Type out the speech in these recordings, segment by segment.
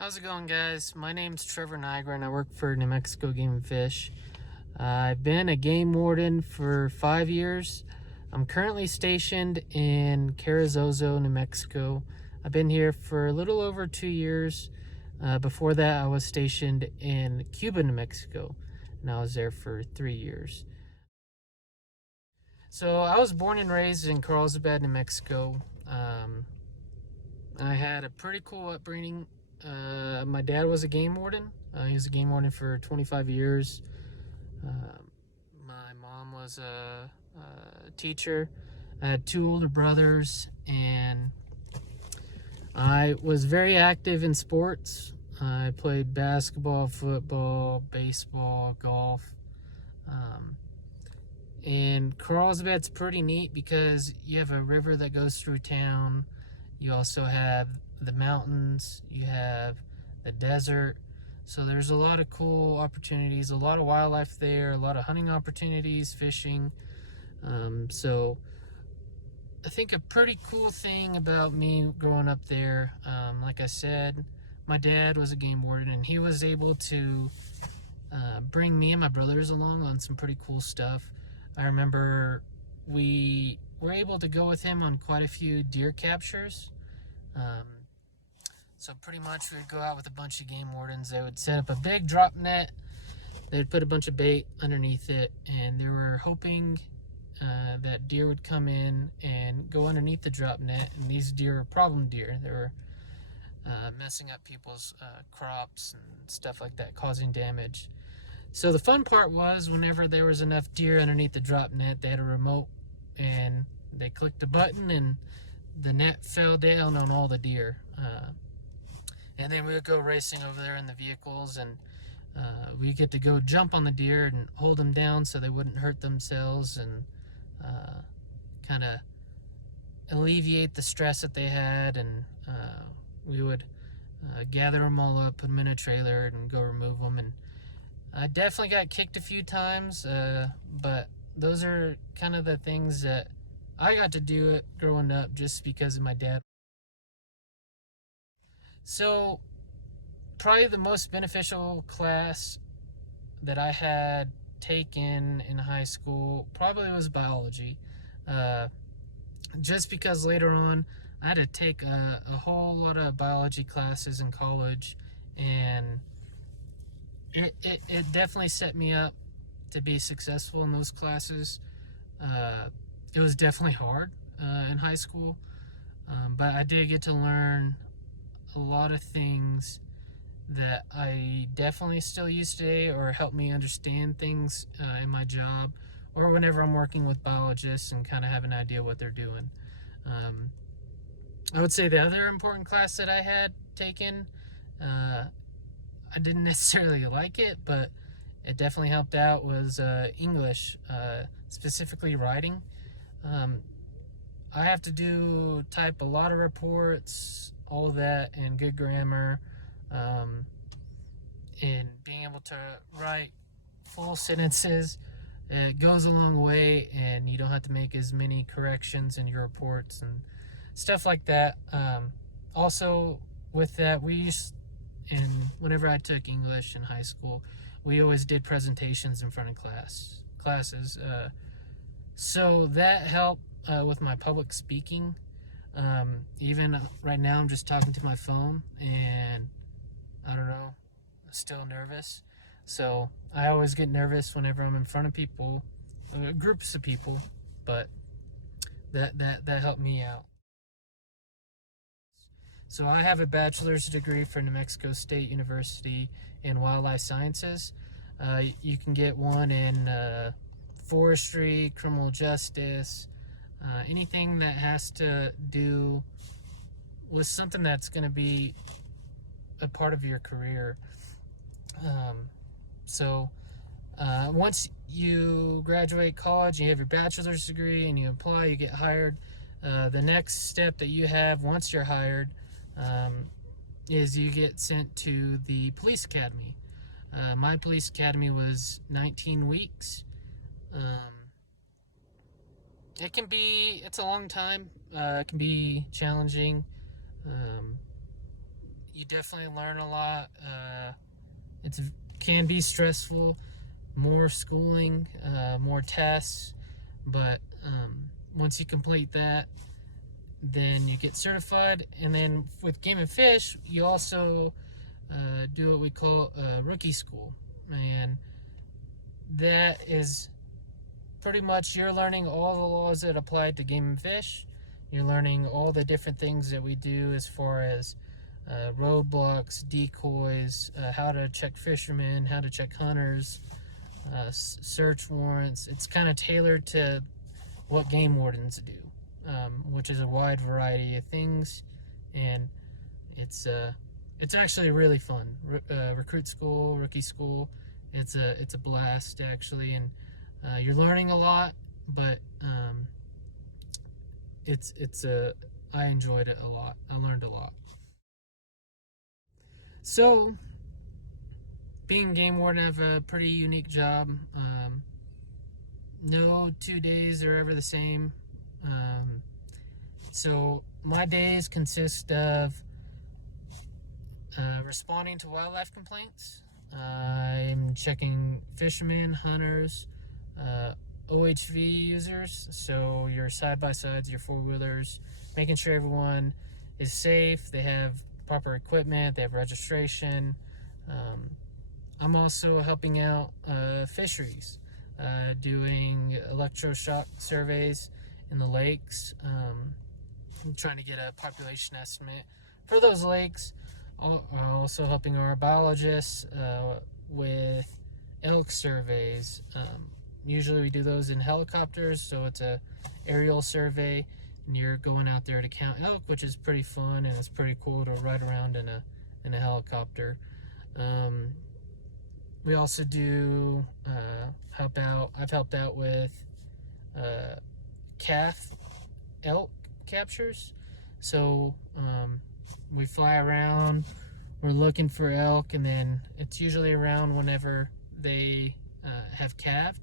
How's it going, guys? My name's Trevor Niger and I work for New Mexico Game and Fish. I've been a game warden for 5 years. I'm currently stationed in Carrizozo, New Mexico. I've been here for a little over 2 years. Before that, I was stationed in Cuba, New Mexico, and I was there for 3 years. So I was born and raised in Carlsbad, New Mexico. I had a pretty cool upbringing. My dad was a game warden. He was a game warden for 25 years. My mom was a teacher. I had 2 older brothers, and I was very active in sports. I played basketball, football, baseball, golf. And Carlsbad's pretty neat because you have a river that goes through town. You also have the mountains, you have the desert. So there's a lot of cool opportunities, a lot of wildlife there, a lot of hunting opportunities, fishing. So I think a pretty cool thing about me growing up there, like I said, my dad was a game warden and he was able to bring me and my brothers along on some pretty cool stuff. I remember we were able to go with him on quite a few deer captures. So pretty much we'd go out with a bunch of game wardens. They would set up a big drop net. They'd put a bunch of bait underneath it, and they were hoping that deer would come in and go underneath the drop net. And these deer were problem deer. They were messing up people's crops and stuff like that, causing damage. So the fun part was whenever there was enough deer underneath the drop net, they had a remote and they clicked a button and the net fell down on all the deer. And then we would go racing over there in the vehicles, and we get to go jump on the deer and hold them down so they wouldn't hurt themselves, and kind of alleviate the stress that they had. And we would gather them all up, put them in a trailer, and go remove them. And I definitely got kicked a few times, but those are kind of the things that I got to do it growing up just because of my dad. So probably the most beneficial class that I had taken in high school probably was biology. Just because later on I had to take a whole lot of biology classes in college, and it definitely set me up to be successful in those classes. It was definitely hard in high school, but I did get to learn a lot of things that I definitely still use today, or help me understand things in my job, or whenever I'm working with biologists and kind of have an idea what they're doing. I would say the other important class that I had taken, I didn't necessarily like it, but it definitely helped out, was English, specifically writing. I have to type a lot of reports, all of that, and good grammar, and being able to write full sentences. It goes a long way, and you don't have to make as many corrections in your reports and stuff like that. Also, with that, whenever I took English in high school, we always did presentations in front of classes. So that helped with my public speaking. Even right now, I'm just talking to my phone, and I don't know, I'm still nervous. So I always get nervous whenever I'm in front of people, groups of people, but that helped me out. So I have a bachelor's degree from New Mexico State University in wildlife sciences. You can get one in forestry, criminal justice, anything that has to do with something that's going to be a part of your career. So once you graduate college, you have your bachelor's degree, and you apply, you get hired. The next step that you have once you're hired is you get sent to the police academy. My police academy was 19 weeks. It's a long time. It can be challenging. you definitely learn a lot. It can be stressful, more schooling, more tests, but once you complete that, then you get certified. And then with Game and Fish, you also do what we call rookie school, and that is pretty much you're learning all the laws that apply to Game and Fish. You're learning all the different things that we do as far as roadblocks, decoys, how to check fishermen, how to check hunters, search warrants. It's kind of tailored to what game wardens do, which is a wide variety of things, and it's actually really fun. Recruit school, rookie school, it's a blast actually, and you're learning a lot, but I enjoyed it a lot. I learned a lot. So, being game warden, I have a pretty unique job. No 2 days are ever the same. So my days consist of responding to wildlife complaints. I'm checking fishermen, hunters, OHV users, so your side-by-sides, your four-wheelers, making sure everyone is safe, they have proper equipment, they have registration. I'm also helping out fisheries, doing electroshock surveys in the lakes. I'm trying to get a population estimate for those lakes. Also helping our biologists with elk surveys. Usually we do those in helicopters, so it's a aerial survey, and you're going out there to count elk, which is pretty fun, and it's pretty cool to ride around in a helicopter. We also do I've helped out with calf elk captures. So we fly around, we're looking for elk, and then it's usually around whenever they have calved,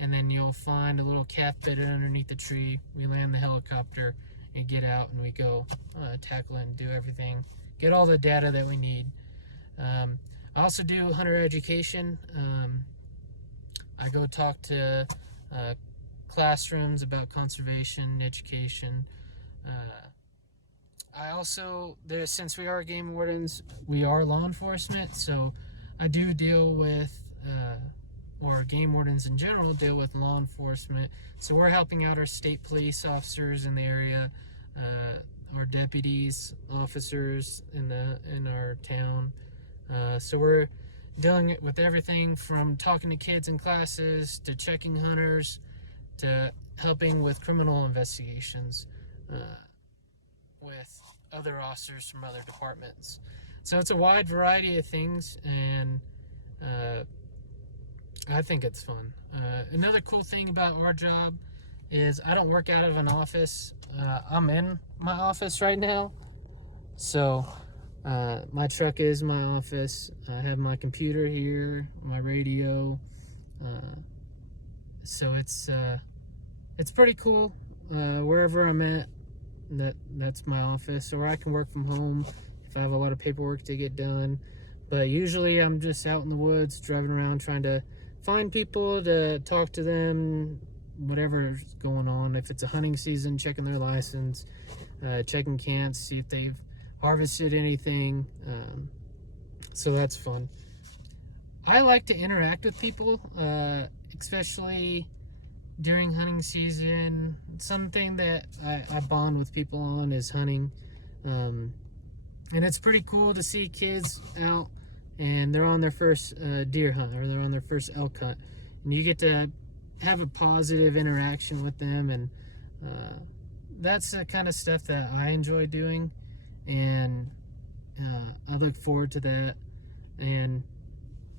and then you'll find a little calf bedded underneath the tree. We land the helicopter and get out, and we go tackle and do everything, get all the data that we need. I also do hunter education. I go talk to classrooms about conservation, education. I also, since we are game wardens, we are law enforcement, so I do deal with, or game wardens in general deal with law enforcement. So we're helping out our state police officers in the area, our deputies, officers in our town. So we're dealing with everything from talking to kids in classes to checking hunters to helping with criminal investigations with other officers from other departments. So it's a wide variety of things, and I think it's fun. Another cool thing about our job is I don't work out of an office. I'm in my office right now, so my truck is my office. I have my computer here, my radio. So it's pretty cool. Wherever I'm at, that's my office, or I can work from home if I have a lot of paperwork to get done. But usually I'm just out in the woods, driving around, trying to find people to talk to them, whatever's going on. If it's a hunting season, checking their license, checking camps, see if they've harvested anything. So that's fun. I like to interact with people, especially during hunting season. Something that I bond with people on is hunting. And it's pretty cool to see kids out and they're on their first deer hunt, or they're on their first elk hunt, and you get to have a positive interaction with them, and that's the kind of stuff that I enjoy doing, and I look forward to that. And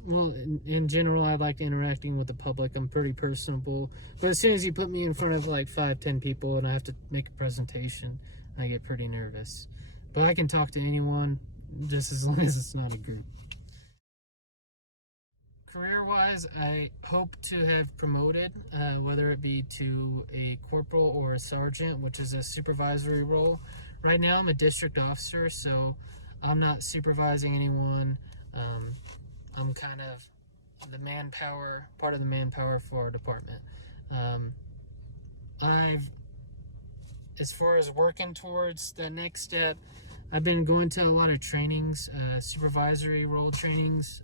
well, in general, I like interacting with the public. I'm pretty personable, but as soon as you put me in front of like 5-10 people and I have to make a presentation, I get pretty nervous. But I can talk to anyone, just as long as it's not a group. Career-wise, I hope to have promoted, whether it be to a corporal or a sergeant, which is a supervisory role. Right now, I'm a district officer, so I'm not supervising anyone. I'm kind of the manpower, part of the manpower for our department. As far as working towards that next step, I've been going to a lot of trainings, supervisory role trainings,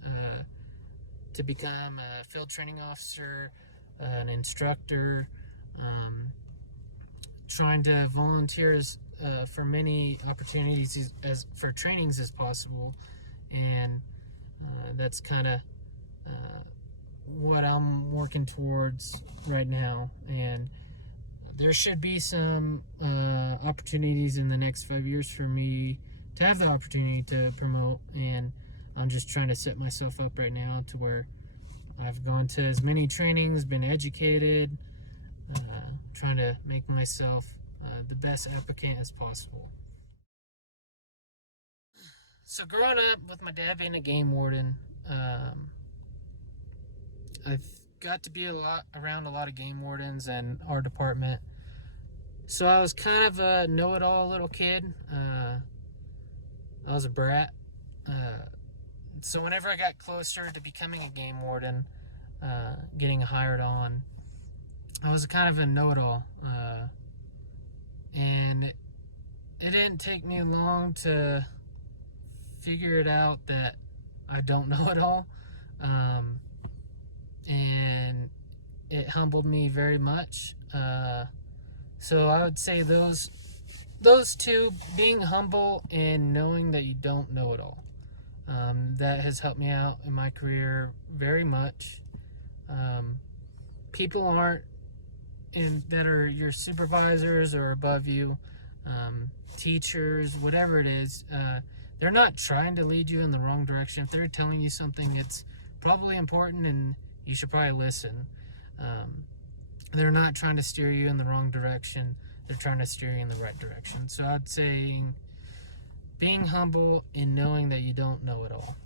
to become a field training officer, an instructor, trying to volunteer for many opportunities for trainings as possible, and that's kind of what I'm working towards right now. And there should be some opportunities in the next 5 years for me to have the opportunity to promote, and I'm just trying to set myself up right now to where I've gone to as many trainings, been educated, trying to make myself the best applicant as possible. So growing up with my dad being a game warden, I've got to be around a lot of game wardens and our department. So I was kind of a know-it-all little kid. I was a brat. So whenever I got closer to becoming a game warden, getting hired on, I was kind of a know-it-all. And it didn't take me long to figure it out that I don't know it all. And it humbled me very much. So I would say those two, being humble and knowing that you don't know it all, that has helped me out in my career very much. People that are your supervisors or above you, teachers, whatever it is, they're not trying to lead you in the wrong direction. If they're telling you something, it's probably important and you should probably listen. They're not trying to steer you in the wrong direction. They're trying to steer you in the right direction. So I'd say being humble and knowing that you don't know it all.